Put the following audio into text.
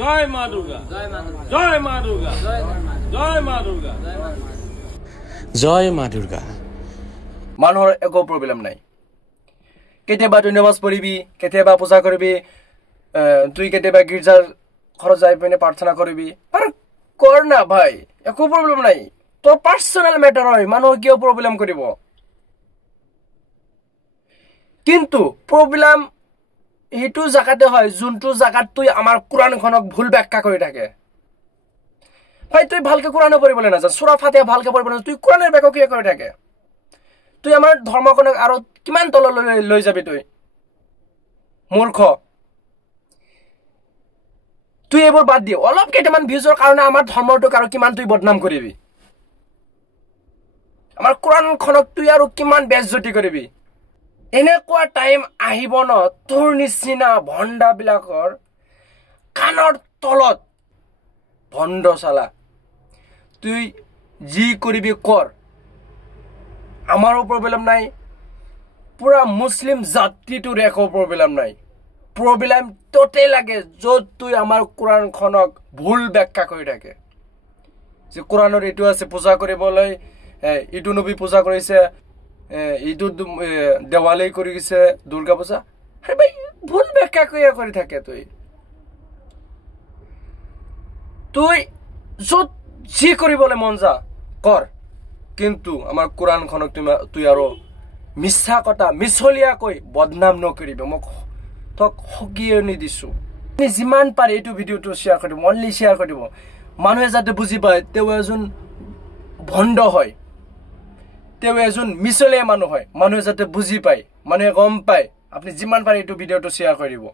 জয় মা দুৰ্গা জয় মা দুৰ্গা জয় মা দুৰ্গা জয় মা দুৰ্গা মানুহৰ একো প্ৰব্লেম নাই কেতিয়াবা তুই নামাজ পঢ়িবি কেতিয়াবা পূজা কৰিবি তুই কেতিয়াবা গীৰ্জাৰ ঘৰত যাই পিনে প্ৰাৰ্থনা কৰিবি আৰু কৰ না ভাই একো প্ৰব্লেম নাই তোৰ পাৰ্সোনাল মেটাৰ হয় মানুহ কিয় প্ৰব্লেম কৰিব কিন্তু প্ৰব্লেম এইটো জাগাতে হয় যোনটো জাগাত তুই আমাৰ কোৰানখনক ভুল ব্যাখ্যা কৰি থাকে ভাই তুই ভালকে কোৰান পঢ়িবলৈ নাজান সূৰা ফাতিহা ভালকে পঢ়িবলৈ নাজান তুই কোৰানৰ ব্যাখ্যা কিয় কৰি থাকে তুই আমাৰ ধৰ্মখনক আৰু কিমান তললৈ লৈ যাবি তুই মূৰ্খ তুই এবোৰ বাদ দি অলপ কেইটামান ভিউজৰ কাৰণে আমাৰ ধৰ্মটোক আৰু কিমান তুই বদনাম কৰিবি আমাৰ কোৰানখনক তুই আৰু কিমান বেজ্জতি কৰিবি এনেকুৱা টাইম আহিব ন তোৰ নিচিনা ভণ্ডাবিলাকৰ কাণৰ তলত ভণ্ড চালা তুই যি কৰিবি কৰ আমাৰো প্ৰব্লেম নাই পুৰা মুছলিম জাতিটোৰ একো প্ৰব্লেম নাই প্ৰব্লেম তোতে লাগে য'ত তুই আমাৰ কোৰানখনক ভুল ব্যাখ্যা কৰি থাকে যে কোৰানৰ এইটো আছে পূজা কৰিবলৈ ইটো নবী পূজা কৰিছে ইটো দেৱালী কৰি গিছে দুৰ্গা পূজা আৰে ভাই ভুল ব্যাখ্যা কৰি থাকে তুই য'ত যি কৰিবলৈ মন যা কৰ কিন্তু আমাৰ কোৰানখনক তুই আৰু মিছা কথা মিছলীয়াকৈ বদনাম নকৰিবি মোক তোক হকিয়নি দিছো যিমান পাৰে এইটো ভিডিঅ'টো শ্বেয়াৰ কৰি দিব অনলি শ্বেয়াৰ কৰি দিব মানুহে যাতে বুজি পায় তেওঁ এজন ভণ্ড হয় তেওঁ এজন মিছলীয়া মানুহ হয় মানুহে যাতে বুজি পায় মানুহে গম পায় আপুনি যিমান পাৰে এইটো ভিডিঅ'টো শ্বেয়াৰ কৰি দিব